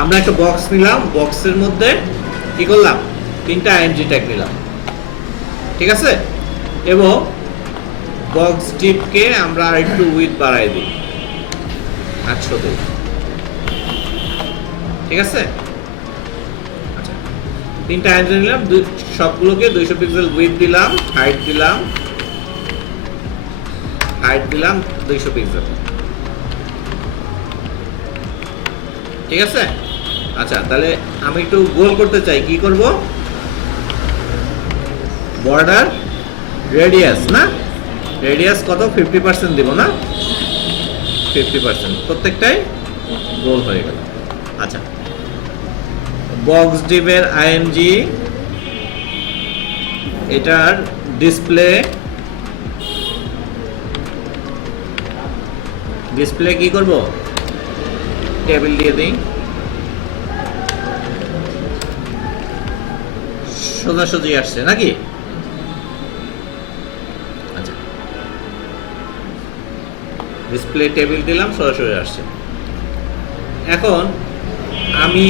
আমরা একটা বক্স নিলাম, বক্সের মধ্যে কি করলাম, 3টা আইএমজি ট্যাগ নিলাম, ঠিক আছে। এবং বক্স ডিপকে আমরা আরেকটু উইথ বাড়াই দিই 800 দিই, ঠিক আছে। আচ্ছা, 3টা আইএমজি নিলাম, সবগুলোকে 200 পিক্সেল উইথ দিলাম, হাইট দিলাম 200 পিক্সেল, ঠিক আছে। আচ্ছা, তাহলে আমি একটু গোল করতে চাই, কি করব, বর্ডার রেডিয়াস, না রেডিয়াস কত, 50% দিব না, 50%, প্রত্যেকটাই গোল হয়ে গেল। আচ্ছা, বক্স ডিপের আইএমজি, এটার ডিসপ্লে কি করব, টেবিল দিয়ে দিই, সোজাসুজি আসছে নাকি। আচ্ছা, ডিসপ্লে টেবিল দিলাম, সরাসরি আসছে। এখন আমি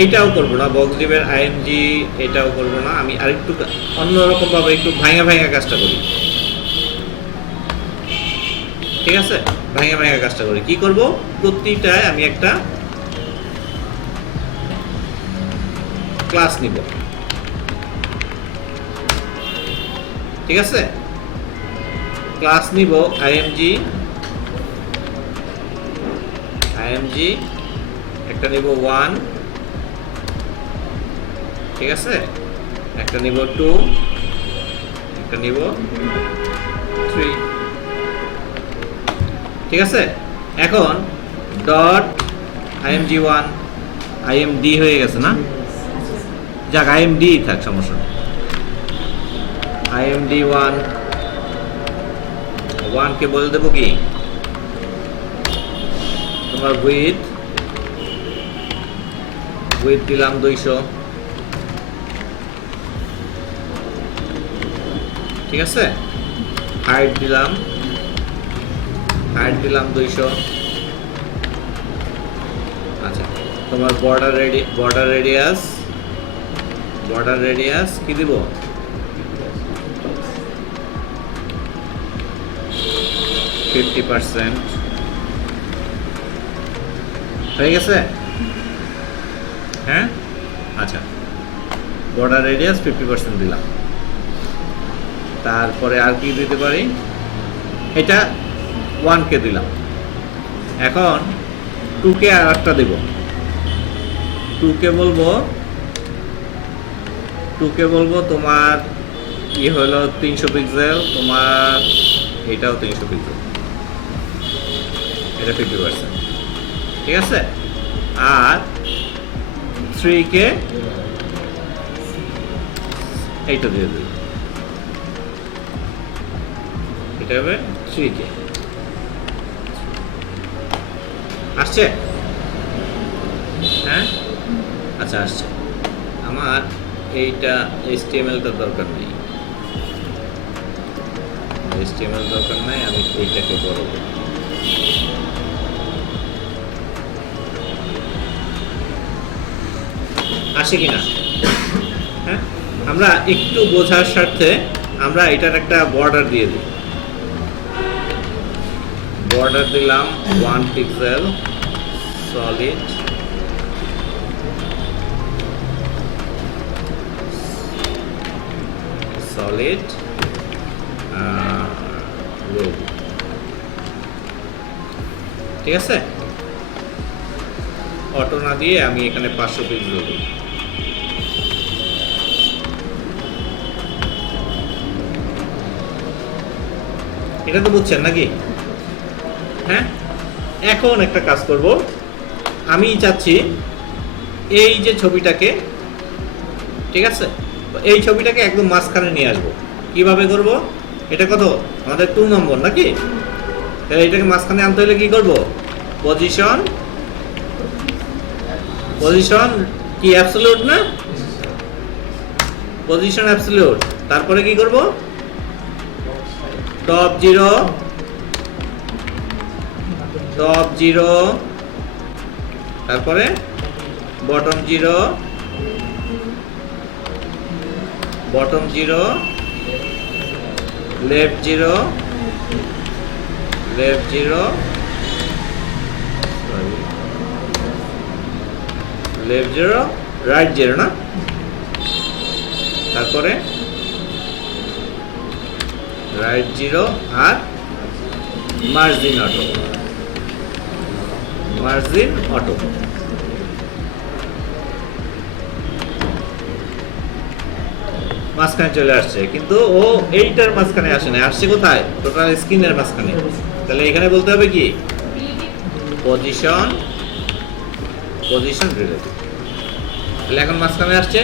এইটাও করব না, বক্স ডিপের আইএমজি এটাও করব না, আমি আরেকটু অন্যরকম ভাবে একটু ভাঙা ভাঙা কাজটা করি, ঠিক আছে। ভাঙা ভাঙা কাজটা করি, কি করব, প্রতিটায় আমি একটা ক্লাস নিব, ঠিক আছে। ক্লাস নিব আইএমজি, একটা নিব 1, ঠিক আছে, একটা নিব 2, একটা নিব 3, ঠিক আছে। এখন ডট আইএমজি 1, আইএমডি হয়ে গেছে না, যাক আইএমডি থাক, সমস্যা নেই। আইএমডি 1 কে বলে দেবো কি, তোমার উইথ দিলাম 200, ঠিক আছে। হাইট দিলাম 200। আচ্ছা, তোমার বর্ডার রেডিয়াস কি দিব, 50% হয়ে গেছে, হ্যাঁ। আচ্ছা, বর্ডার রেডিয়াস 50% দিলাম। তারপরে আর কি দিতে পারি, এটা 1 কে দিলাম। এখন 2 কে আর একটা দেব, 2 কে বলবো তোমার কি হলো 300 পিক্সেল, তোমার এটাও 300 পিক্সেল, এটা 50%, ঠিক আছে। আর 3 কে এইটা দিয়ে দিই, এটা হবে 3 কে। আসছে, হ্যাঁ। আচ্ছা, আসছে। আমার এইটা HTML-টা দরকার নেই, আমি এইটাকে বড় করব, আসে কিনা, হ্যাঁ। আমরা একটু বোঝার স্বার্থে আমরা এটার একটা বর্ডার দিয়ে দিই, বর্ডার দিলাম 1 পিক্সেল, সলিড, রো, ঠিক আছে। অটো না দিয়ে আমি এখানে 500 পিক্সেল দেব, এটা তো বুঝছেন নাকি, হ্যাঁ। এখন একটা কাজ করব, আমি চাচ্ছি এই যে ছবিটাকে, ঠিক আছে, এই ছবিটাকে একদম মাঝখানে নিয়ে আসবো। কিভাবে করব, এটা কত, আমাদের 2 নম্বর নাকি, তাহলে এটাকে মাঝখানে আনতে হলে কি করব, পজিশন কি অ্যাবসলিউট না, পজিশন অ্যাবসলিউট, তারপরে কি করব, টপ জিরো তারপরে bottom zero, bottom zero, left zero, left zero, left zero, right zero না, তারপরে রাইট জিরো আর মার্জিন অটো, মার্জিন অটো। মাঝখানে চলে আসছে, কিন্তু ও এইটার মাঝখানে আসে না, আসছে কোথায়? টোটাল স্ক্রিনের মাঝখানে। তাহলে এখানে বলতে হবে কি পজিশন, পজিশন রিলেটিভ। তাহলে এখন মাঝখানে আসছে,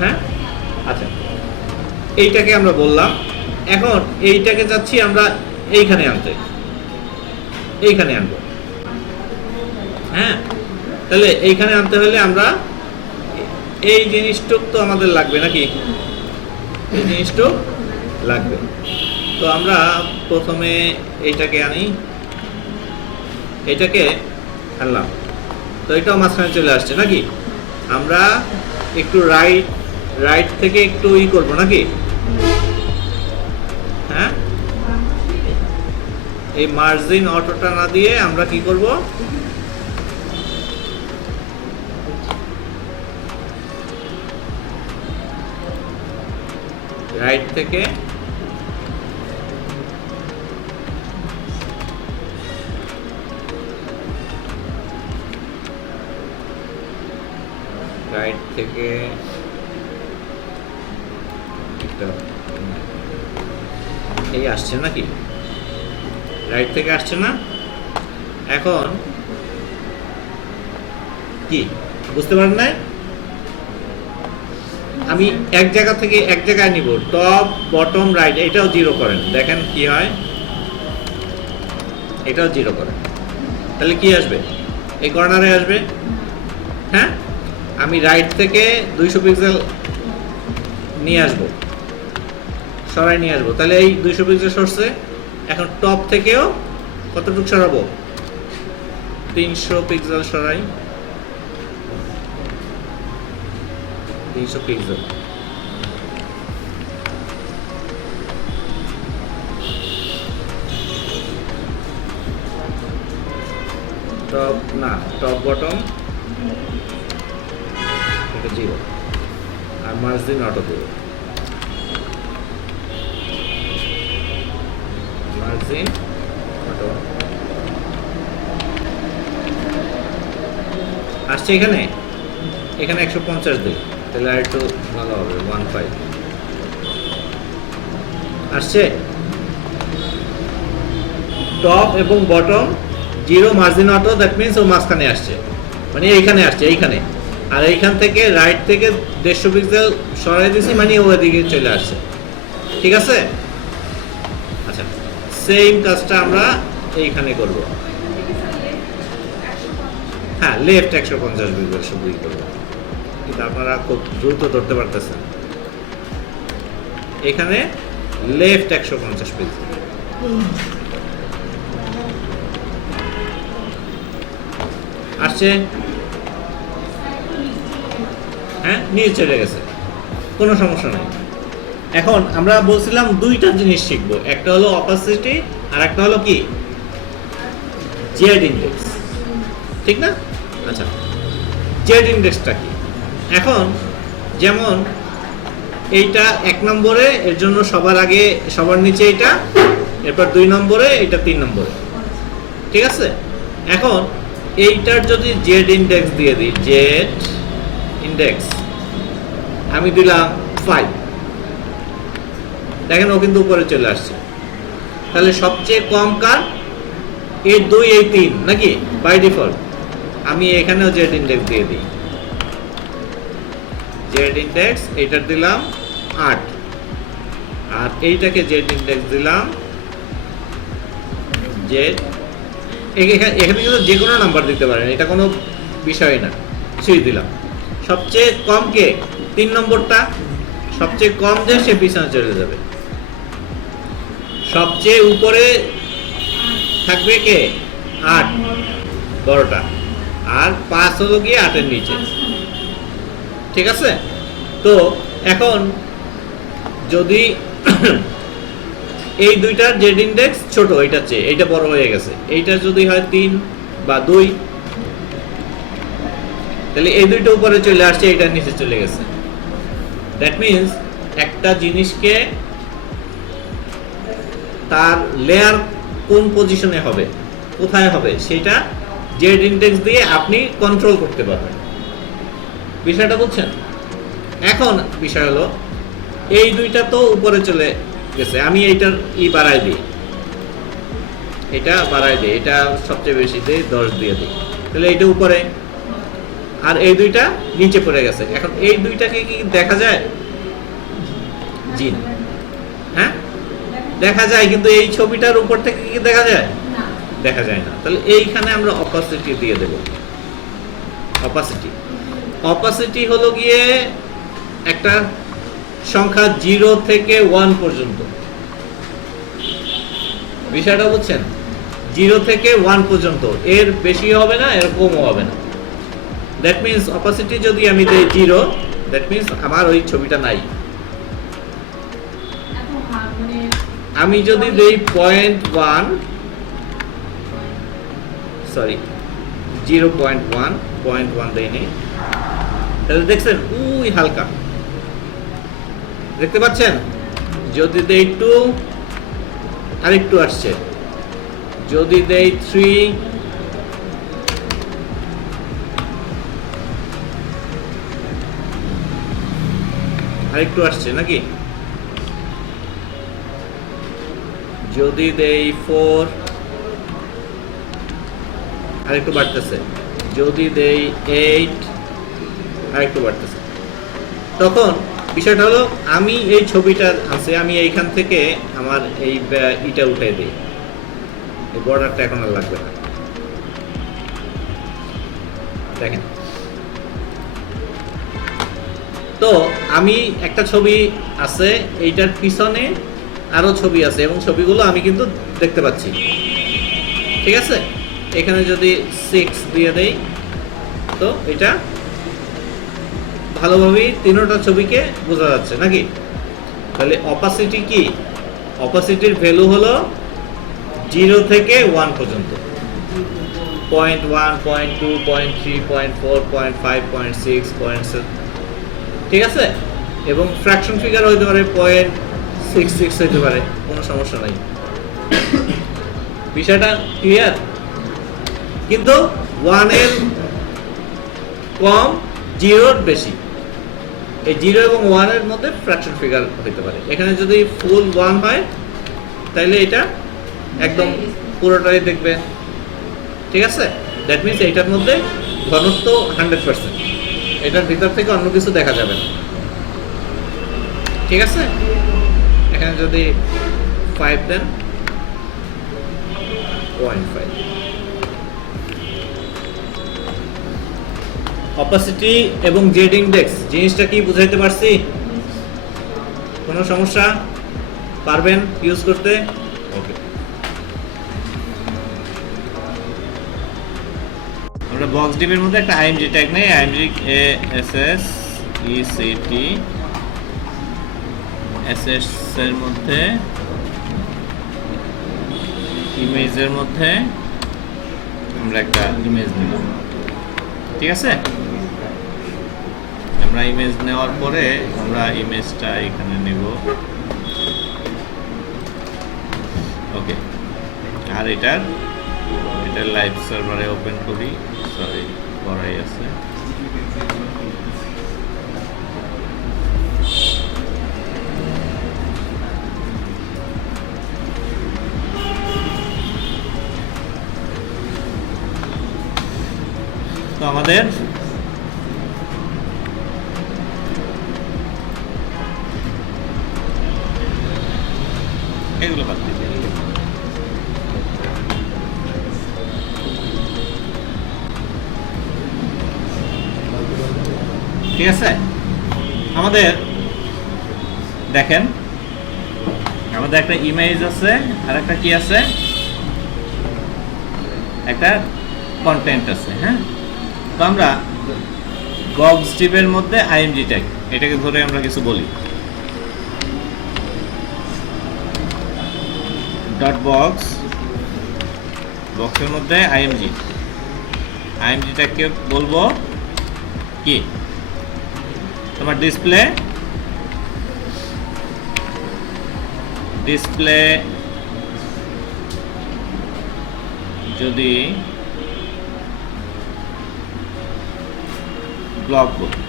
হ্যাঁ। আচ্ছা, এইটাকে আমরা বললাম, এখন এইটাকে যাচ্ছি আমরা এইখানে আনতে, এইখানে আনবো, হ্যাঁ। তাহলে এইখানে আনতে হলে আমরা এই জিনিসটুক তো আমাদের লাগবে নাকি, এই জিনিসটুক লাগবে। তো আমরা প্রথমে এইটাকে আনি, এইটাকে আনলাম, তো এটাও মাঝখানে চলে আসছে নাকি। আমরা একটু রাইট, রাইট থেকে একটু ই করবো নাকি, হ্যাঁ। এই মার্জিন অটোটা না দিয়ে আমরা কি করব, রাইট থেকে রাইট থেকে এই আসছে নাকি, রাইট থেকে আসছে না। এখন কি বুঝতে পারেন না, আমি এক জায়গা থেকে এক জায়গায় নিব, টপ বটম রাইট, এটাও জিরো করেন, দেখেন কি হয়, এটাও জিরো করেন, তাহলে কি আসবে, এই কর্নারে আসবে, হ্যাঁ। আমি রাইট থেকে 200 পিক্সেল নিয়ে আসবো, সরাই নিয়ে আসবো, তাহলে এই 200 পিক্সেল সরছে। এখন টপ থেকেও কতটুকু সরাবো, 300 পিক্সেল সরাই, 300 পিক্সেল। টপ না, টপ বটম এটা জিরো, আর মার্জিন অটো দেবো, মার্জিন অটো আসছে এখানে, এখানে 150 দিই, তাহলে আর একটু ভালো হবে, 15 আসছে। টপ এবং bottom zero, margin auto, that means ও মাঝখানে আসছে, মানে এইখানে আসছে, এইখানে। আর এইখান থেকে রাইট থেকে 150 পিক্সেল সরাই দিয়েছি, মানে ও এদিকে চলে আসছে, ঠিক আছে। আচ্ছা, সেম কাজটা আমরা এইখানে করব, হ্যাঁ, লেফট 150 পিক্সেল শুধুই করবো, কিন্তু আপনারা খুব দ্রুত ধরতে পারতেছেন। এখানে লেফট 150 পিক্সেল, আসছে, হ্যাঁ, নিচে চলে গেছে, কোনো সমস্যা নেই। এখন আমরা বলছিলাম দুইটা জিনিস শিখবো, একটা হলো অপাসিটি আর একটা হলো কি জেড ইন্ডেক্স, ঠিক না। আচ্ছা, জেড ইন্ডেক্সটা কি, এখন যেমন এইটা 1 নম্বরে, এর জন্য সবার আগে সবার নিচে এইটা, এরপর 2 নম্বরে, এটা 3 নম্বরে, ঠিক আছে। এখন এইটার যদি জেড ইন্ডেক্স দিয়ে দিই, জেড ইন্ডেক্স আমি দিলাম 5, দেখেন ও কিন্তু উপরে চলে আসছে। তাহলে সবচেয়ে কম কার, এই 2 এই 3 নাকি, বাই ডিফল্ট। আমি এখানেও জেড ইন্ডেক্স দিয়ে দিই, জেড ইন্ডেক্স এইটার দিলাম 8, আর এইটাকে জেড ইন্ডেক্স দিলাম জেড, এখানে কিন্তু যে কোনো নাম্বার দিতে পারেন, এটা কোনো বিষয় না, কিছুই দিলাম। সবচেয়ে কম কে, 3 নম্বরটা, সবচেয়ে কম যে সে পিছনে চলে যাবে। সবচেয়ে উপরে থাকবে কে, 8, বড়টা, আর 5 হলো গিয়ে 8-এর নিচে। ঠিক আছে? তো এখন যদি এই দুইটার জেড ইনডেক্স ছোট, এইটার চেয়ে এইটা বড় হয়ে গেছে, এইটা যদি হয় 3 বা 2, তাহলে এই দুইটা উপরে চলে আসছে, এইটার নিচে চলে গেছে। দ্যাট মিন্স একটা জিনিসকে তার লেয়ার কোন পজিশনে হবে, কোথায় হবে, সেটা জেড ইনডেক্স দিয়ে আপনি কন্ট্রোল করতে পারবেন। বিষয়টা বুঝছেন? এখন বিষয় হলো এই দুইটা তো উপরে চলে গেছে, আমি এইটার বাড়াই দিই, এটা বাড়াই দিই, এটা সবচেয়ে বেশি দিই, 10 দিয়ে দিই, তাহলে এইটা উপরে, আর এই দুইটা নিচে পড়ে গেছে। এখন এই দুইটাকে কি দেখা যায়? জি হ্যাঁ দেখা যায়, কিন্তু এই ছবিটার উপর থেকে কি দেখা যায়? দেখা যায় না। তাহলে এইখানে আমরা অপাসিটি দিয়ে দেব। অপাসিটি হলো গিয়ে একটা সংখ্যা 0 থেকে 1 পর্যন্ত। বিষয়টা বুঝছেন? 0 থেকে 1 পর্যন্ত, এর বেশি হবে না, এর কমও হবে না। দ্যাট মিন্স অপাসিটি যদি আমি দেই 0, দ্যাট মিন্স আমার ওই ছবিটা নাই। আমি যদি দেই 0.1, সরি 0.1, 0.1 দেই নেই, তাহলে দেখছেন উই হালকা, দেখতে পাচ্ছেন? যদি দেই 2, আরেকটু আসছে। যদি দেই 3, আরেকটু আসছে নাকি? যদি দেই 4, আরেকটু বাড়তেছে। যদি দেই 8, আরেকটু বাড়তেছে। তখন বিষয়টা হলো আমি এই ছবিটা আছে, আমি এইখান থেকে আমার এই ইটা উঠে দিই, এই বর্ডারটা এখন আর লাগবে না। দেখেন, তো আমি একটা ছবি আছে, এইটার পিছনে আরো ছবি আছে, এবং ছবিগুলো আমি কিন্তু দেখতে পাচ্ছি। ঠিক আছে? এখানে যদি 6 দিয়ে দেই, তো এটা ভালোভাবেই তিনটা ছবিকে বোঝা যাচ্ছে নাকি? তাহলে অপাসিটি কি? অপাসিটির ভ্যালু হলো 0 থেকে 1 পর্যন্ত, 0.1, 0.2, 0.3, 0.4, 0.5, 0.6, 0.7। ঠিক আছে? এবং ফ্র্যাকশন ফিগার হইতে পারে 0.66 হইতে পারে, কোনো সমস্যা নাই। বিষয়টা ক্লিয়ার? কিন্তু 1 এর কম, 0 বেশি। এই 0 এবং 1 এর মধ্যে ফ্র্যাকশন ফিগার হতে পারে। এখানে যদি ফুল 1 হয়, তাহলে এটা একদম পুরোটাই দেখবে। ঠিক আছে? দ্যাট মিন্স এইটার মধ্যে ঘনত্ব 100%, এটার ভিতর থেকে অন্য কিছু দেখা যাবে না। ঠিক আছে? এখানে যদি 5 দেন, 0.5। অপাসিটি এবং জেড ইনডেক্স জিনিসটা কি বুঝাইতে পারছি? কোনো সমস্যা? পারবেন ইউজ করতে? ওকে, আমরা বক্স ডিবের মধ্যে একটা আইএমজি ট্যাগ নেই, আইএমজি এসএস ইসিটি এসএস এর মধ্যে ইমেজের মধ্যে আমরা একটা ইমেজ নিলাম। ঠিক আছে? আমরা ইমেজ নেওয়ার পরে আমরা ইমেজটা এখানে নেব। ওকে, আর এটার লাইভ সার্ভারে ওপেন করি। সরি, করাই আছে। তো আমাদের এগুলো বাদ দিই। ঠিক আছে? আমাদের দেখেন, আমাদের একটা ইমেজ আছে, আর একটা কি আছে, একটা কন্টেন্ট আছে। হ্যাঁ, তো আমরা বক্স ডিভের মধ্যে আইএমজি ট্যাগ এটাকে ধরে আমরা কিছু বলি, ডট বক্স, বক্সের মধ্যে আইএমজি ট্যাগকে বলবো কি, তোমার ডিসপ্লে যদি ব্লক বলি,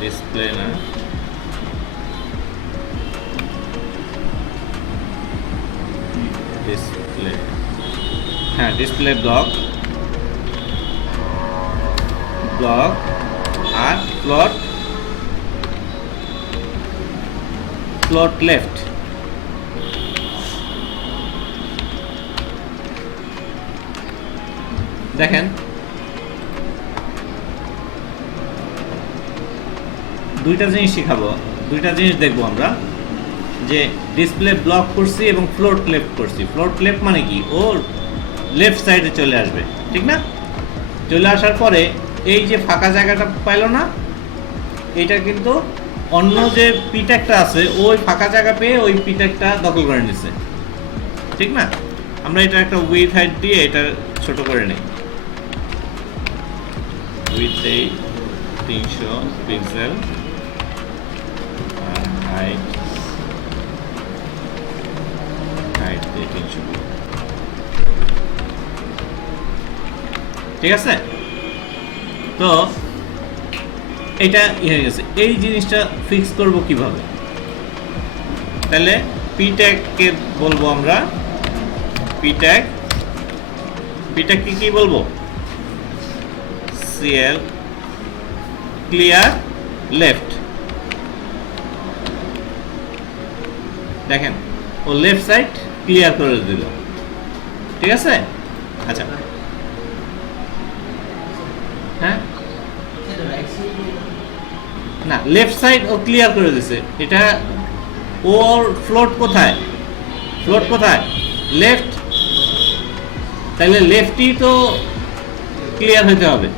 ডিসপ্লে না, ডিসপ্লে, হ্যাঁ ডিসপ্লে ব্লক আর ফ্লোট লেফট। দেখেন দুইটা জিনিস শিখাবো, দুইটা জিনিস দেখবো আমরা, যে ডিসপ্লে ব্লক করছি এবং ফ্লোট লেফট করছি। ফ্লোট লেফট মানে কি, ও লেফট সাইডে চলে আসবে, ঠিক না? চলে আসার পরে এই যে ফাঁকা জায়গাটা পাইলো না, এটা কিন্তু অন্য যে পিট্যাগটা আছে ওই ফাঁকা জায়গা পেয়ে ওই পিট্যাগটা দখল করে নিছে, ঠিক না? আমরা এটা একটা উইথ হাইট দিয়ে এটা ছোট করে নিই, উইথ এই 300 পিক্সেল আর হাইট 300, ঠিক আছে? তো এটা হয়ে গেছে। এই জিনিসটা ফিক্স করব কিভাবে? তাহলে পিট্যাগকে বলবো আমরা, পিট্যাগকে কি বলবো, সিএল ক্লিয়ার লেফট। দেখেন ও লেফট সাইড ক্লিয়ার করে দিল, ঠিক আছে? আচ্ছা, হ্যাঁ না, লেফট সাইড ও ক্লিয়ার করে দিছে। এটা ওর ফ্লোট কোথায়, লেফট, তাহলে লেফটই তো ক্লিয়ার হতে হবে,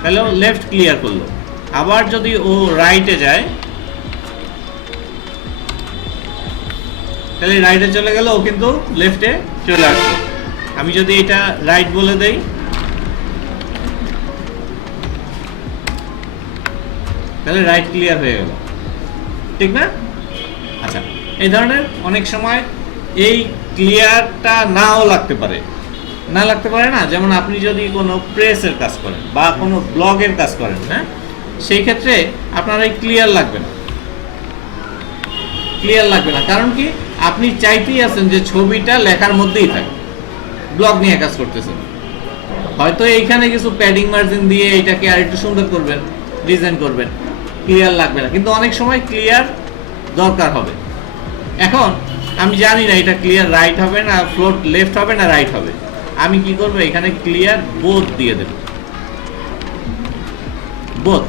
তাহলে ও লেফট ক্লিয়ার করলো। আবার যদি ও রাইটে যায়, তাহলে রাইটে চলে গেল, ও কিন্তু লেফটে চলে আসলো। আমি যদি এটা রাইট বলে দেই, তাহলে রাইট ক্লিয়ার হয়ে গেল, ঠিক না? আচ্ছা, এই ধরনের অনেক সময় এই ক্লিয়ারটা নাও লাগতে পারে, না, যেমন আপনি যদি কোনো প্রেসের কাজ করেন বা কোনো ব্লগের কাজ করেন, হ্যাঁ, সেই ক্ষেত্রে আপনার এই ক্লিয়ার লাগবে না। কারণ কি, আপনি চাইতেই আছেন যে ছবিটা লেখার মধ্যেই থাকে, ব্লগ নিয়ে কাজ করতেছেন, হয়তো এইখানে কিছু প্যাডিং মার্জিন দিয়ে এটাকে আর একটু সুন্দর করবেন, ডিজাইন করবেন, ক্লিয়ার লাগবে না। কিন্তু অনেক সময় ক্লিয়ার দরকার হবে। এখন আমি জানি না এটা ক্লিয়ার রাইট হবে না ফ্লোট লেফট হবে না রাইট হবে, আমি কি করব, এখানে ক্লিয়ার বোথ দিয়ে দেব, বোথ,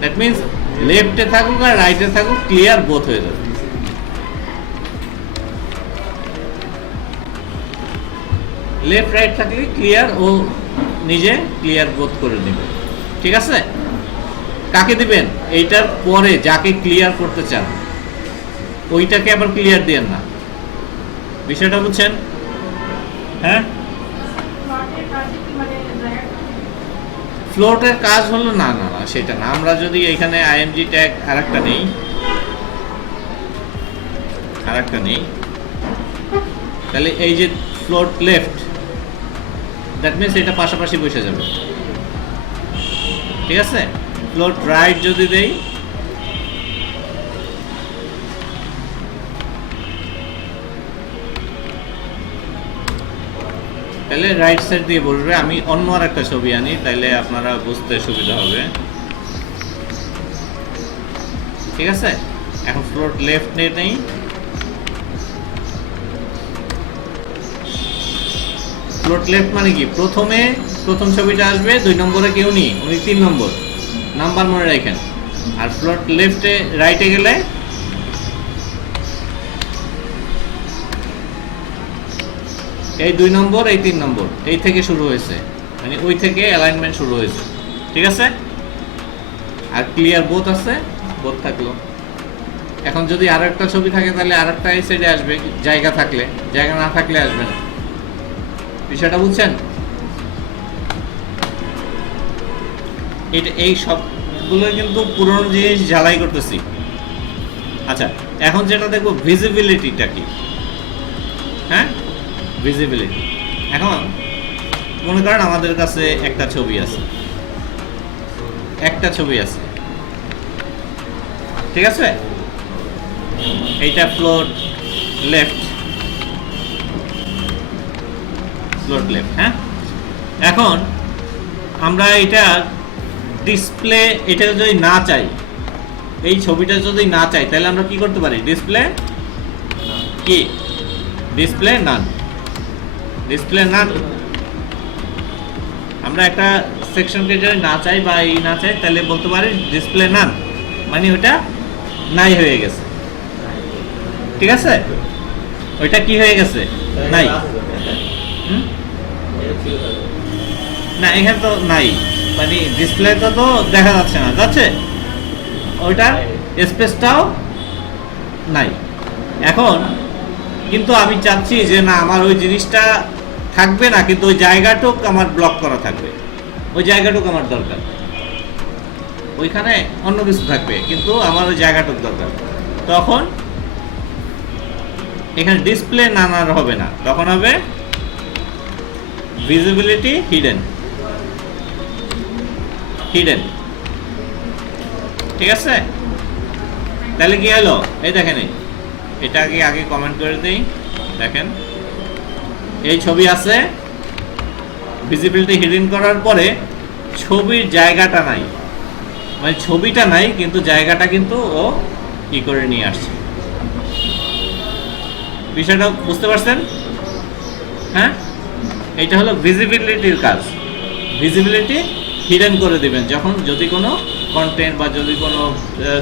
দ্যাট মিন্স লেফটে থাকুক আর রাইটে থাকুক ক্লিয়ার বোথ হয়ে যাবে। লেফট রাইট থাকলে ক্লিয়ার ও নিজে ক্লিয়ার বোথ করে নেবে, ঠিক আছে? কাকে দিবেন, এইটার পরে যাকে ক্লিয়ার করতে চান ওইটাকে আবার ক্লিয়ার দেন না, বিষয়টা বুঝছেন? হ্যাঁ, ফ্লোটের কাজ হলো না, সেটা না। আমরা যদি এখানে আইএমজি ট্যাগ আরেকটা নেই, তাহলে এই যে ফ্লোট লেফট, দ্যাট মিনস এটা পাশাপাশি বসে যাবে, ঠিক আছে? ফ্লোট রাইট যদি দেই, তাহলে রাইট সাইড দিয়ে বসবে। আমি অন্য আর একটা ছবি আনি, তাহলে আপনারা বুঝতে সুবিধা হবে, ঠিক আছে? এখন ফ্লোট লেফট নেই, ফ্লোট লেফট মানে কি, প্রথম ছবিটা আসবে, 2 নম্বরে কেউ নেই, উনি 3 নম্বর, নাম্বার মনে রাখেন। আর ফ্লোট লেফটে রাইটে গেলে এই 2 নম্বর, এই 3 নম্বর, এই থেকে শুরু হয়েছে, মানে ওই থেকে অ্যালাইনমেন্ট শুরু হয়েছে। ঠিক আছে, আর ক্লিয়ার বোথ আছে, বোথ থাকলো। এখন যদি আর একটা ছবি থাকে তাহলে আর একটা এই সাইডে আসবে, জায়গা থাকলে, জায়গা না থাকলে আসবে না। বিষয়টা বুঝছেন? এটা এই সবগুলো কিন্তু পুরনো জিনিস ঝালাই করতেছি। আচ্ছা, এখন যেটা দেখবো ভিজিবিলিটিটা কি। হ্যাঁ, ভিজিবিলিটি। এখন মনে করেন আমাদের কাছে একটা ছবি আছে, ঠিক আছে, এইটা ফ্লোট লেফট, হ্যাঁ। এখন আমরা এটা ডিসপ্লে, এটা যদি না চাই, এই ছবিটা যদি না চাই, তাহলে আমরা কি করতে পারি? ডিসপ্লে নান। আমরা একটা সেকশনকে যদি না চাই বা এই না চাই, তাহলে বলতে পারি ডিসপ্লে নান, মানে ওইটা নাই হয়ে গেছে। ঠিক আছে, ওইটা কি হয়ে গেছে? নাই। না, এখানে তো নাই, মানে ডিসপ্লেটা তো দেখা যাচ্ছে না, যাচ্ছে, ওইটার স্পেসটাও নাই। এখন কিন্তু আমি চাচ্ছি যে না, আমার ওই জিনিসটা থাকবে না, কিন্তু ওই জায়গাটুক আমার ব্লক করা থাকবে, ওই জায়গাটুক আমার দরকার, ওইখানে অন্য কিছু থাকবে, কিন্তু আমার ওই জায়গাটুক দরকার। তখন এখানে ডিসপ্লে নানার হবে না, তখন হবে ভিজিবিলিটি হিডেন। ঠিক আছে, তাহলে কি হলো? এই দেখেন, এটা আগে কমেন্ট করে দিই। দেখেন, এই ছবি আছে, ভিজিবিলিটি হিডেন করার পরে ছবির জায়গাটা নাই, মানে ছবিটা নাই, কিন্তু জায়গাটা কিন্তু ও কি করে নিয়ে আসছে। বিষয়টা বুঝতে পারছেন? হ্যাঁ, এটা হলো ভিজিবিলিটির কাজ। ভিজিবিলিটি হিডেন করে দিবেন যখন, যদি কোনো কন্টেন্ট বা যদি কোনো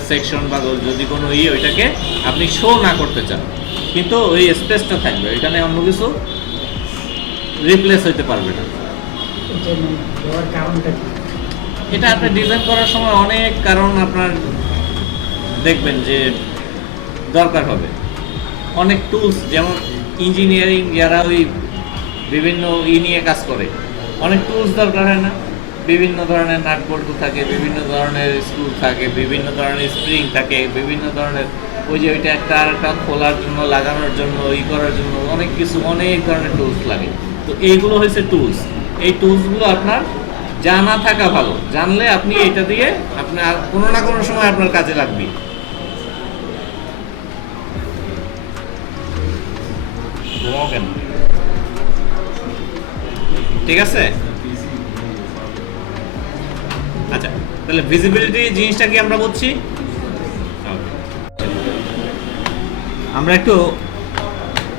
সেকশন বা যদি কোনো ওইটাকে আপনি শো না করতে চান, কিন্তু ওই স্পেসটা থাকবে, এখানে অন্য কিছু রিপ্লেস হইতে পারবে না। এটা আপনি ডিজাইন করার সময় অনেক কারণ আপনার দেখবেন যে দরকার হবে। অনেক টুলস, যেমন ইঞ্জিনিয়ারিং যারা ওই বিভিন্ন নিয়ে কাজ করে, অনেক টুলস দরকার হয় না? বিভিন্ন ধরনের নাট বল্টু থাকে, বিভিন্ন ধরনের স্ক্রু থাকে, বিভিন্ন ধরনের স্প্রিং থাকে, বিভিন্ন ধরনের ওই যে ওইটা একটা আর একটা খোলার জন্য, লাগানোর জন্য, করার জন্য অনেক কিছু, অনেক ধরনের টুলস লাগে। তো এইগুলো হচ্ছে টুলস। এই টুলসগুলো আপনার জানা থাকা ভালো, জানলে আপনি এটা দিয়ে আপনার কোনো না কোনো সময় আপনার কাজে লাগবে। ঠিক আছে, আচ্ছা, তাহলে ভিজিবিলিটি জিনিসটা কি আমরা বুঝছি। আমরা একটু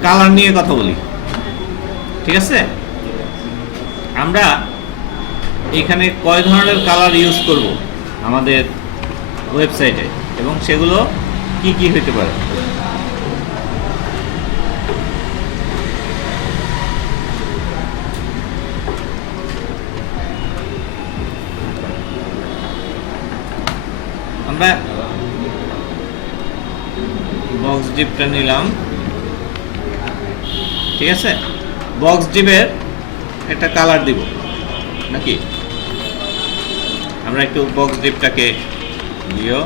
কালার নিয়ে কথা বলি। ঠিক আছে, আমরা এখানে কয় ধরনের কালার ইউজ করব আমাদের ওয়েবসাইটে, এবং সেগুলো কি কি হতে পারে। আমরা বক্স ডিপটা নিলাম, ঠিক আছে, বক্স ডিপের একটা কালার দিব নাকি, আমরা একটু বক্স ডিপটাকে দিও,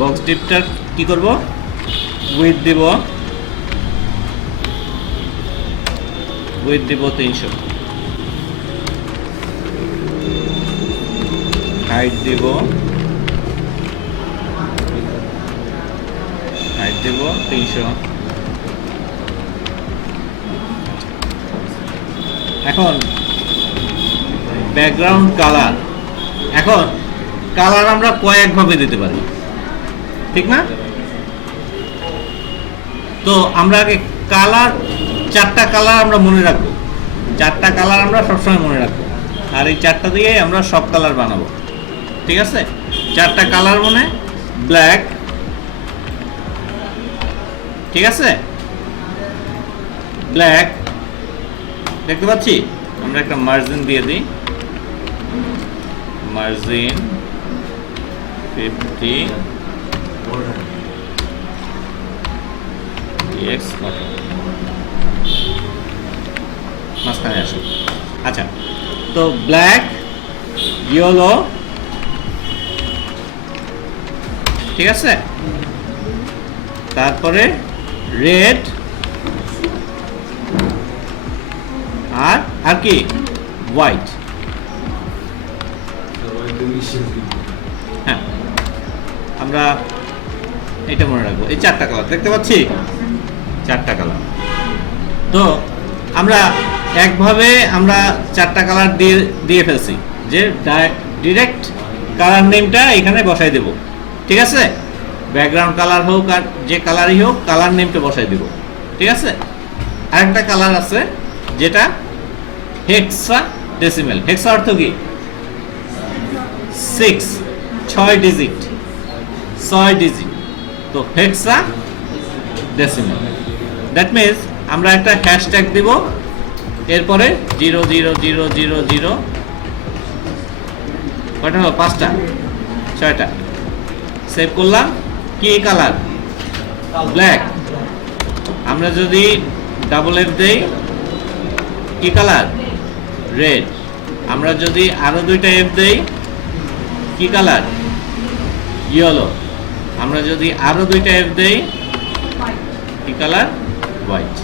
বক্স ডিপটার কি করব, উইথ দিব, 300, হাইট দিব 300। এখন ব্যাকগ্রাউন্ড কালার, এখন কালার আমরা কয়েকভাবে দিতে পারি, ঠিক না? তো আমরা আগে কালার, 4টা কালার আমরা মনে রাখবো, 4টা কালার আমরা সবসময় মনে রাখবো, আর এই 4টা দিয়ে আমরা সব কালার বানাবো। ঠিক আছে, চারটা কালার মানে ব্ল্যাক, ঠিক আছে, ব্ল্যাক দেখতে পাচ্ছি। আমরা একটা মার্জিন দিয়ে দিই, মার্জিন 50 x মাঝখানে আসো। আচ্ছা, তো ব্ল্যাক, ইয়েলো, ঠিক আছে, তারপরে রেড, আর আর কি হোয়াইট। হ্যাঁ, আমরা এটা মনে রাখবো, এই চারটা কালার দেখতে পাচ্ছি, চারটা কালার। তো আমরা একভাবে আমরা চারটা কালার দিয়ে ফেলছি, যে ডিরেক্ট কালার নেমটা এখানে বসাই দেব, ঠিক আছে, ব্যাকগ্রাউন্ড কালার হোক আর যে কালারই হোক, কালার নেমটা বসাই দেব, ঠিক আছে। আরেকটা কালার আছে যেটা হেক্সা ডেসিমেল। হেক্সা অর্থ কি? 6 ডিজিট, 6 ডিজিট। তো হেক্সা ডেসিমেল, দ্যাট মিনস আমরা একটা হ্যাশট্যাগ দিব, এরপরে 00000 কয়টা হলো? 5টা 6টা সেভ করলাম। কি কালার? ব্ল্যাক। আমরা যদি ডাবল এফ দেই, কি কালার? রেড। আমরা যদি আরো 2টা এফ দেই, কি কালার? ইয়েলো। আমরা যদি আরো 2টা এফ দেই, কি কালার? হোয়াইট।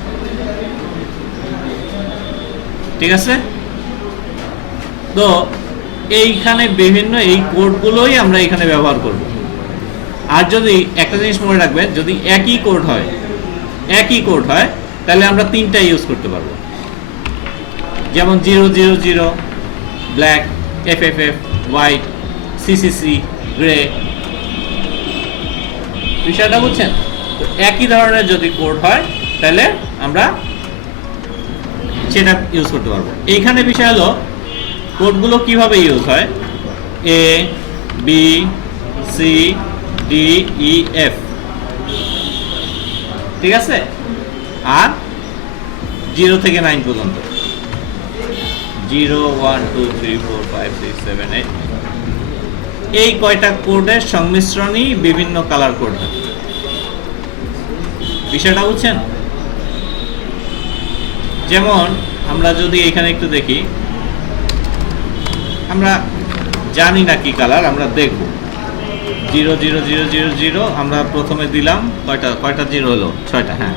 ঠিক আছে, তো এইখানে বিভিন্ন এই কোডগুলোই আমরা এখানে ব্যবহার করব। আর যদি একটা জিনিস মনে রাখবেন, যদি একই কোড হয় তাহলে আমরা 3টা ইউজ করতে পারবো। যেমন 000 black, FFF white, CCC grey. বিষয়টা বুঝছেন? তো একই ধরনের যদি কোড হয় তাহলে আমরা সেটা ইউজ করতে পারবো। এইখানে বিষয় হলো কোডগুলো কিভাবে ইউজ হয়। A B C D E F, ঠিক আছে, আর 0 থেকে 9 পর্যন্ত, 0 1 2 3 4 5 6 7 8, এই কয়টা কোডের সংমিশ্রণই বিভিন্ন কালার কোড হয়। বিষয়টা বুঝছেন? যেমন আমরা যদি এখানে একটু দেখি, আমরা জানি না কি কালার, আমরা দেখব 00000, আমরা প্রথমে দিলাম কয়টা 0 হলো? 6টা। হ্যাঁ,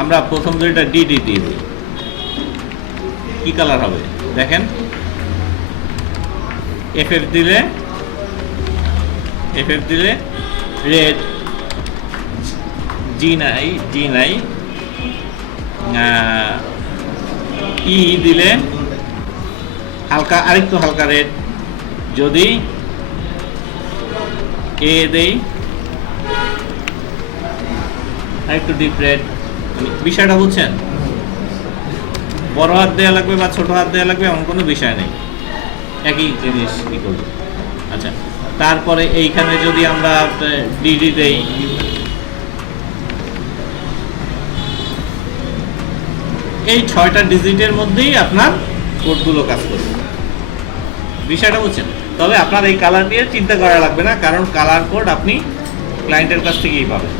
আমরা প্রথম 2টা DD দিয়ে দিই, কি কালার হবে দেখেন। FF দিলে রেড, G নাই, E দিলে হালকা, আরেকটু হালকা রেড। যদি A দেই আরেকটু ডিপ রেড। বিষয়টা বুঝছেন? বড় হাত দেওয়া লাগবে বা ছোট হাত দেওয়া লাগবে এমন কোনো বিষয় নেই, একই জিনিস কি করব। আচ্ছা, তারপরে এইখানে যদি আমরা DD দেই, এই 6টা ডিজিটের মধ্যেই আপনার কোডগুলো কাজ করবে। বিষয়টা বুঝছেন? তবে আপনার এই কালার নিয়ে চিন্তা করা লাগবে না, কারণ কালার কোড আপনি ক্লায়েন্টের কাছ থেকেই পাবেন,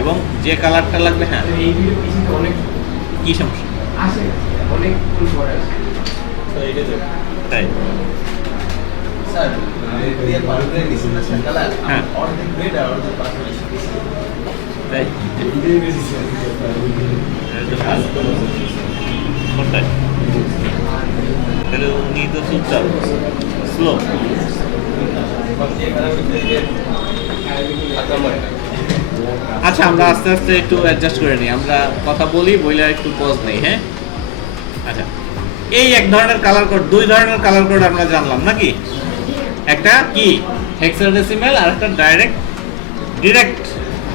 এবং যে কালারটা লাগবে। হ্যাঁ, কি সমস্যা? তাই হ্যাঁ, তাহলে উনি তো চুপচাপ স্লো। আচ্ছা, আমরা আস্তে আস্তে একটু অ্যাডজাস্ট করে নিই, আমরা কথা বলি, বইলে একটু পজ নেই। হ্যাঁ, আচ্ছা, এই এক ধরনের কালার কোড, 2 ধরনের কালার কোড আমরা জানলাম নাকি? একটা কি হেক্সাডেসিমাল, আর একটা ডিরেক্ট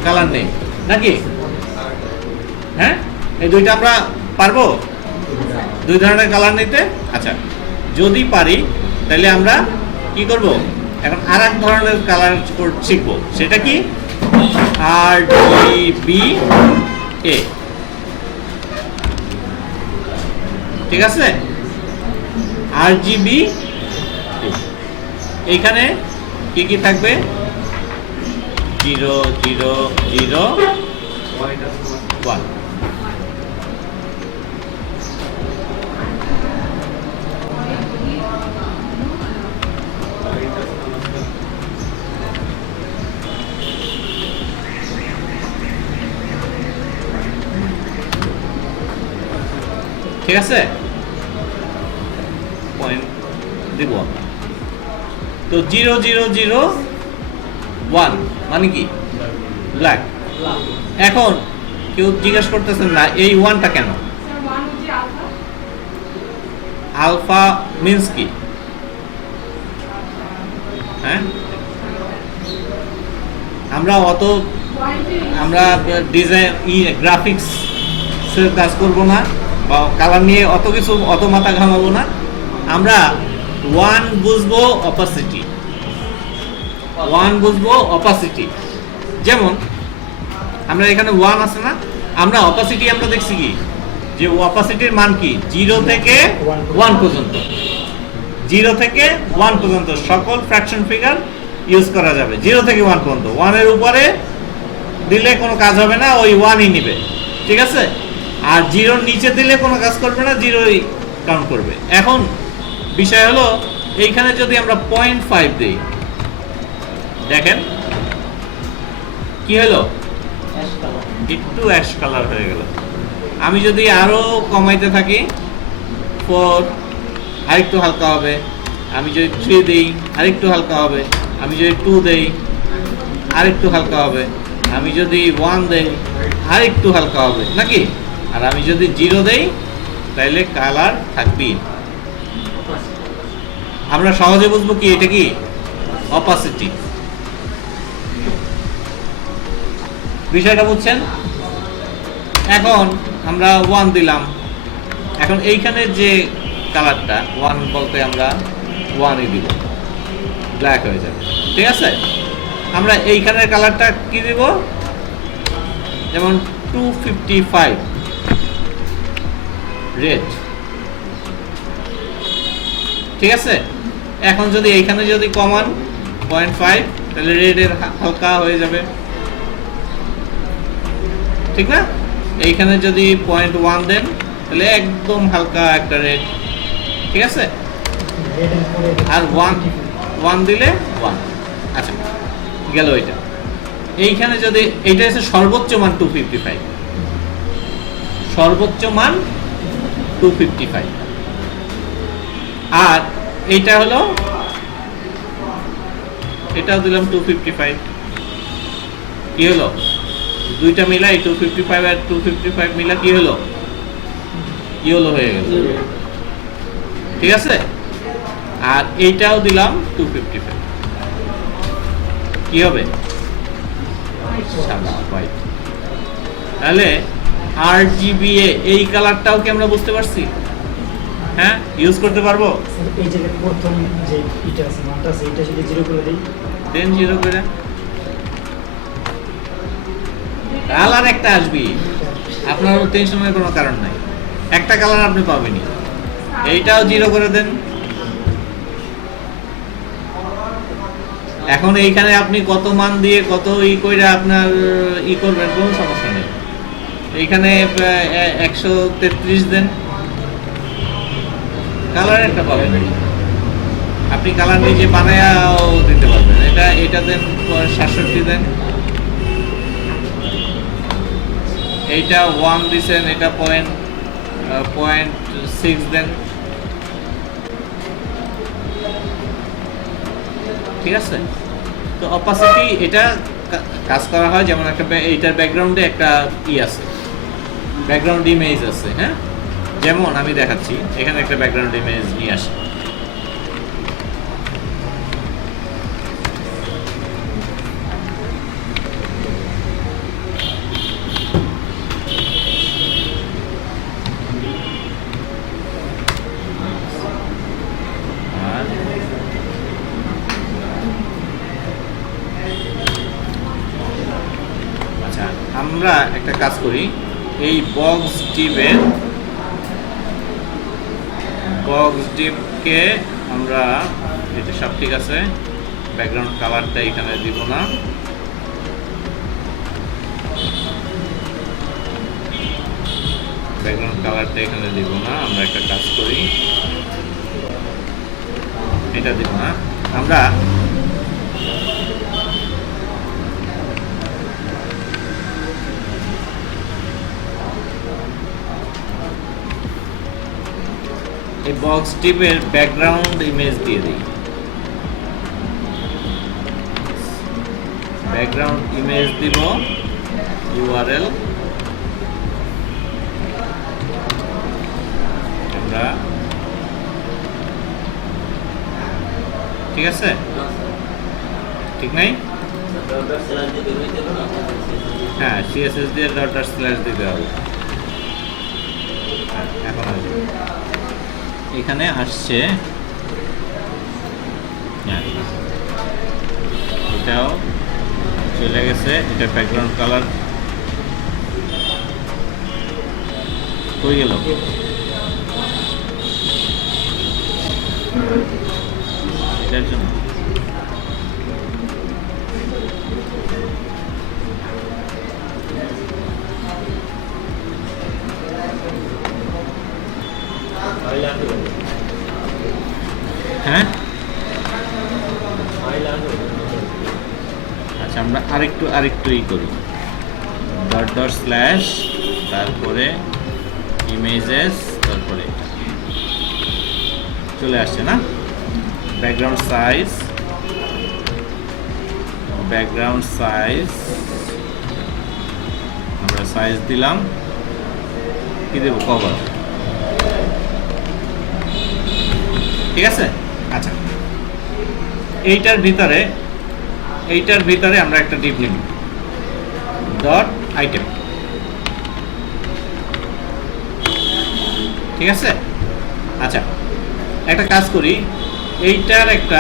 কালার নেই নাকি? হ্যাঁ, এই 2টা আমরা পারবো 2 ধরনের কালার নিতে। আচ্ছা, যদি পারি তাহলে আমরা কি করব? এখন আর এক ধরনের কালার কোড শিখবো, সেটা কি RGBA। ঠিক আছে, RGB। এইখানে কি কি থাকবে? 0 0 0 1। ঠিক আছে, পয়েন্ট দিব। তো 0 0 0 1 মানে কি? ব্ল্যাক। এখন কেউ জিজ্ঞাসা করতেছেন না এই 1টা কেন? আলফা মিন্স কি? হ্যাঁ, আমরা ডিজাইন গ্রাফিক্স কাজ করবো না, বা কালার নিয়ে অত মাথা ঘামাবো না। আমরা 1 বুঝবো অপাসিটি, 1 বুঝবো অপাসিটি। যেমন আমরা এখানে 1 আছে না, আমরা অপাসিটি আমরা দেখছি কি, যে অপাসিটির মান কি 0 থেকে 1 পর্যন্ত, 0 থেকে 1 পর্যন্ত সকল ফ্র্যাকশন ফিগার ইউজ করা যাবে। 0 থেকে 1 পর্যন্ত, 1 এর উপরে দিলে কোনো কাজ হবে না, ওই 1ই নিবে। ঠিক আছে, আর 0 নিচে দিলে কোনো কাজ করবে না, 0ই কাউন্ট করবে। এখন বিষয় হলো এইখানে যদি আমরা 0.5 দেই, দেখেন কি হলো, একটু অ্যাশ কালার হয়ে গেল। আমি যদি আরো কমাইতে থাকি 4, আরেকটু হালকা হবে। আমি যদি 3 দেই, আরেকটু হালকা হবে। আমি যদি 2 দেই, আরেকটু হালকা হবে। আমি যদি 1 দেই, আরেকটু হালকা হবে নাকি? আর আমি যদি 0 দেই, তাহলে কালার থাকবেই। আমরা সহজে বুঝবো কি এটা কি অপাসিটি। বিষয়টা বুঝছেন? এখন আমরা 1 দিলাম, এখন এইখানে যে কালারটা 1 বলতে আমরা 1ই দিব, ব্ল্যাক হয়ে যাবে। ঠিক আছে, আমরা এইখানের কালারটা কি দিব, যেমন 255 রেড। ঠিক আছে, এখন যদি এইখানে যদি কমান 0.5, তাহলে রেডের হালকা হয়ে যাবে। ঠিক না? এইখানে যদি 0.1 দেন, তাহলে একদম হালকা একটা রেড। ঠিক আছে, আর 1 দিলে 1। আচ্ছা, গেল এটা। এইখানে যদি এইটা হচ্ছে সর্বোচ্চ মান 255, সর্বোচ্চ মান 255, আর এইটা হলো, এটাও দিলাম 255। কি হলো, দুইটা মিলাই 255 আর 255 মিলা কি হলো, ইয়েলো হয়ে গেল। ঠিক আছে, আর এইটাও দিলাম 255, কি হবে, সাদা হোয়াইট। তাহলে RGBA এই কালারটাও কি আমরা বুঝতে পারছি? হ্যাঁ, ইউজ করতে পারবো। এই যে প্রথম যে এটা আছে মানটা আছে, এটা যদি 0 করে দেই, দেন 0 করে, কালার একটা আসবে। আপনার টেনশনের কোনো কারণ নাই, একটা কালার আপনি পাবেনই। এইটাও 0 করে দেন। এখন এইখানে আপনি কত মান দিয়ে কত করে আপনার করবেন, কোনো সমস্যা নেই। এইখানে 133 দেন, কালার একটা পাবেন। আপনি কালার নিজে বানায়াও দিতে পারবেন। এটা দেন 67 দেন। এইটা 1 দিছেন, এটা 0.6 দেন। ঠিক আছে, তো অপাসিটি এটা কাজ করা হয় যেমন একটা এইটার ব্যাকগ্রাউন্ডে একটা আছে, ব্যাকগ্রাউন্ড ইমেজ আছে। হ্যাঁ, যেমন আমি দেখাচ্ছি, এখানে একটা ব্যাকগ্রাউন্ড ইমেজ নিয়ে আসি। আমরা একটা কাজ করি, এই বক্স ডিপকে আমরা, এটা সব ঠিক আছে, ব্যাকগ্রাউন্ড কালারটা এখানে দিব না, আমরা একটা কাজ করি, এটা দিব না, আমরা এই বক্স টিপের ব্যাকগ্রাউন্ড ইমেজ দিয়ে দিই, ব্যাকগ্রাউন্ড ইমেজ দিব ইউআরএল, আমরা ঠিক আছে, ঠিক নাই? হ্যাঁ, সিএসএস দিয়ে ./ দিতে হবে। এখন আসবে, এখানে আসছে, এটাও চলে গেছে, এটা ব্যাকগ্রাউন্ড কালার হয়ে গেল। এটার জন্য হ্যাঁ, আচ্ছা আমরা আরেকটু ই করি, ./ তারপরে ইমেজেস, তারপরে চলে আসছে না, ব্যাকগ্রাউন্ড সাইজ আমরা সাইজ দিলাম, কি দেবো, কভার, ঠিক আছে। আচ্ছা, এইটার ভিতরে আমরা একটা ডিপ নিব, .item, ঠিক আছে। আচ্ছা, একটা কাজ করি, এইটার একটা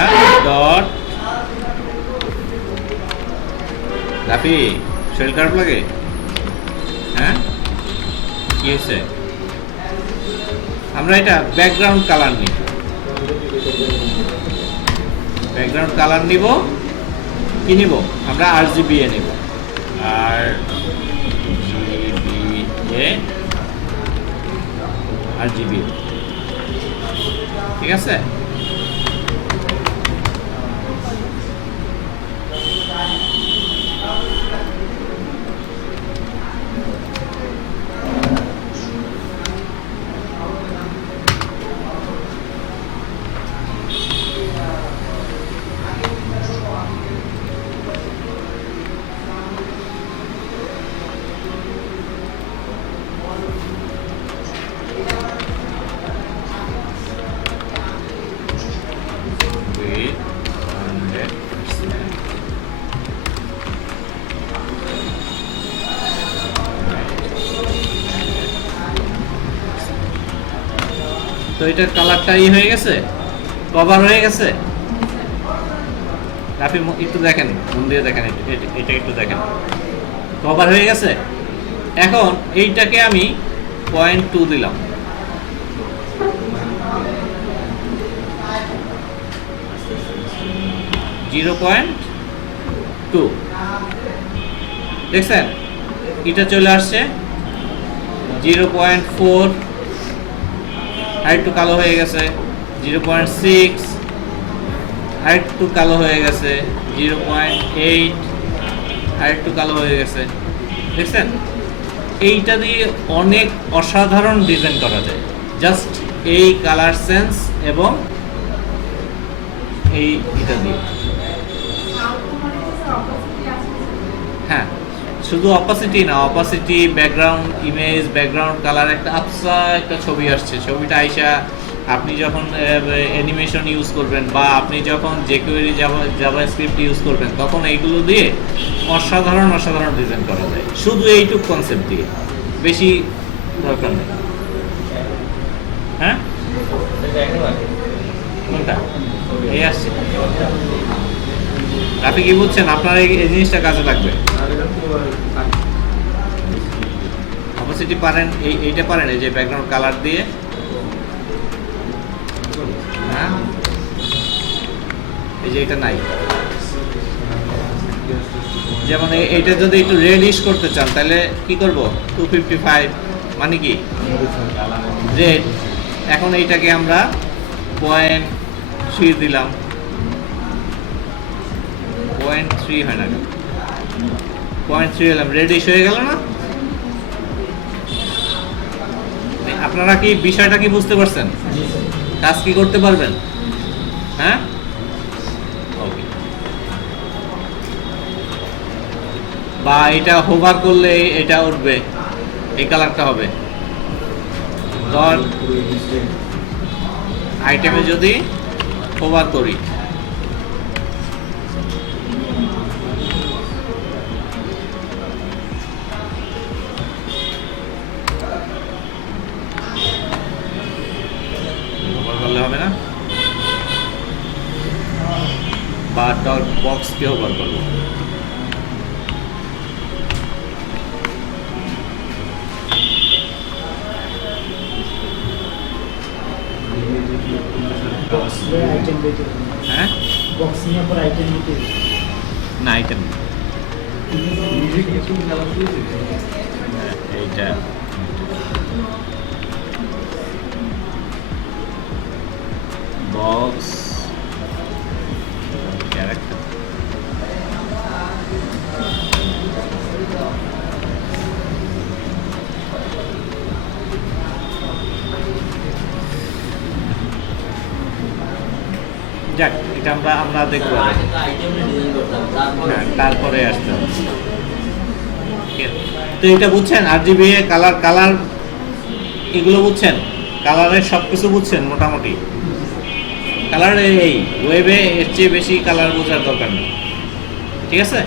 রাফি, শরীর খারাপ লাগে? হ্যাঁ, কি হয়েছে? আমরা এটা ব্যাকগ্রাউন্ড কালার নিব, কি নিব, আমরা RGBA নিব, RGBA, ঠিক আছে। তো এটার কালারটাই হয়ে গেছে, কভার হয়ে গেছে। রাফি একটু দেখেন, মন দিয়ে দেখেন, এটা একটু দেখেন, কভার হয়ে গেছে। এখন এইটাকে আমি 0.2 দিলাম, .2 দেখছেন, এটা চলে আসছে 0.4, আরেকটু কালো হয়ে গেছে 0.6, আরেকটু কালো হয়ে গেছে 0.8, আরেকটু কালো হয়ে গেছে, দেখছেন। এইটা দিয়ে অনেক অসাধারণ ডিজাইন করা যায়, জাস্ট এই কালার সেন্স এবং এটা দিয়ে। হ্যাঁ, শুধু অপাসিটি না, opacity, background image, background colour, একটা আফসা একটা ছবি আসছে, ছবিটা আইসা আপনি যখন অ্যানিমেশন ইউজ করবেন বা আপনি যখন jQuery জাভাস্ক্রিপ্ট ইউজ করবেন, তখন এইগুলো দিয়ে অসাধারণ ডিজাইন করা যায়, শুধু এইটুক কনসেপ্ট দিয়ে, বেশি দরকার নেই। হ্যাঁ, কোনটা এই আসছে, আপনি কি বুঝছেন? আপনার এই জিনিসটা কাজে লাগবে। অপাসিটি পারেন, এইটা পারেন, এই যে ব্যাকগ্রাউন্ড কালার দিয়ে। হ্যাঁ, এই যে এটা নাই, যেমন এইটা যদি একটু রেডিশ করতে চান তাহলে কি করব, 255 মানে কি রেড। এখন এইটাকে আমরা 0.3 দিলাম, 0.3 হয় না, 0.3 দিলাম, রেডিশ হয়ে গেল না? আপনারা কি বিষয়টা কি বুঝতে পারছেন? জি স্যার। কাজ কি করতে পারবেন? হ্যাঁ, ওকে। বা এটা হোভার করলে এটা উঠবে, এই কালারটা হবে। ধর আইটেমে যদি হোভার করি, হোভার করলে হবে না, বা ডট বক্সকে হোভার করবো। বক্স নিয়ে আইটেম দিতে হবে। হ্যাঁ, বক্স নিয়ে পর আইটেম দিতে হবে। না আইটেম এইটা বক্স ক্যারেক্টার। যাক, এটা আমরা দেখবো, হ্যাঁ, তারপরে আসতে হবে। তো এটা বুঝছেন, RGB কালার এগুলো বুঝছেন, কালারের সব কিছু বুঝছেন মোটামুটি। কালার এই ওয়েবে এর চেয়ে বেশি কালার বোঝার দরকার নেই, ঠিক আছে।